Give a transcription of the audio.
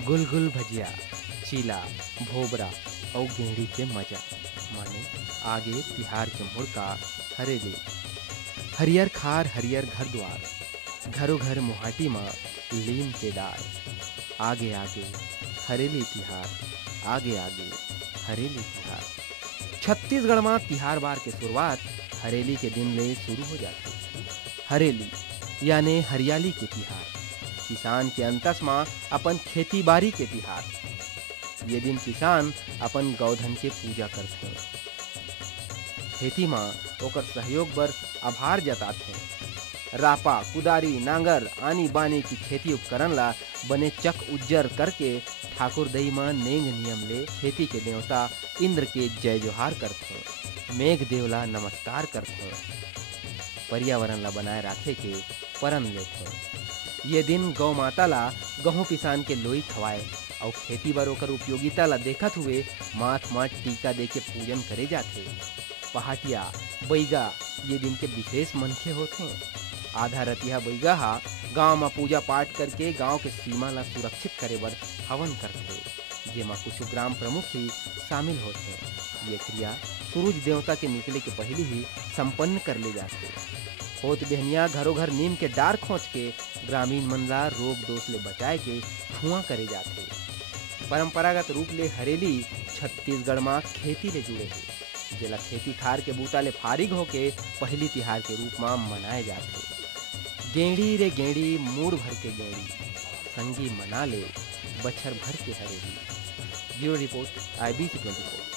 गुलगुल भजिया, चीला, भोबरा और गेंड़ी के मजा माने आगे तिहार के मुड़का हरेली। हरियर खार हरियर घर द्वार, घरों घर मुहाटी माँ लीम के डार। आगे आगे हरेली तिहार, आगे आगे हरेली तिहार। छत्तीसगढ़ में तिहार बार के शुरुआत हरेली के दिन ले शुरू हो जाती। हरेली यानी हरियाली के तिहार, किसान के अंतस माँ अपन खेती बाड़ी के तिहार। ये दिन किसान अपन गौधन के पूजा करते हैं, खेती माँ ओकर सहयोग बर आभार जताते हैं। रापा कुदारी नांगर आनी बानी की खेती उपकरण ला बने चक उज्जर करके ठाकुर दई माँ नेंग नियम ले खेती के देवता इंद्र के जय जोहार करते हैं, मेघ देवला नमस्कार करते हैं, पर्यावरण ला बनाए रखे के परन लेते हैं। ये दिन गौ माता ला गहूँ किसान के लोई खवाए और खेती बर ओकर उपयोगिता ला देखत हुए माथ माथ टीका दे के पूजन करे जाते। पहाटिया बैगा ये दिन के विशेष मनखे होते हैं। आधा रतिहा बैगा हा गांव में पूजा पाठ करके गांव के सीमा ला सुरक्षित करे बर हवन करते, जेमा कुछ ग्राम प्रमुख ही शामिल होते हैं। ये क्रिया सूरज देवता के निकले के पहले ही संपन्न कर ले जाते। होत बेहनिया घरों घर नीम के डार खोच के ग्रामीण मन ला रोग दोष ले बचाए के धुआं करे जाते। परंपरागत रूप ले हरेली छत्तीसगढ़ में खेती ले जुड़े है, जेला खेती खार के बूता ले फारिग होके पहली तिहार के रूप में मनाए जाते। गेंड़ी रे गेंड़ी मूड भर के गेंड़ी, संगी मना ले बछर भर के हरेली। Bureau report IBC 24।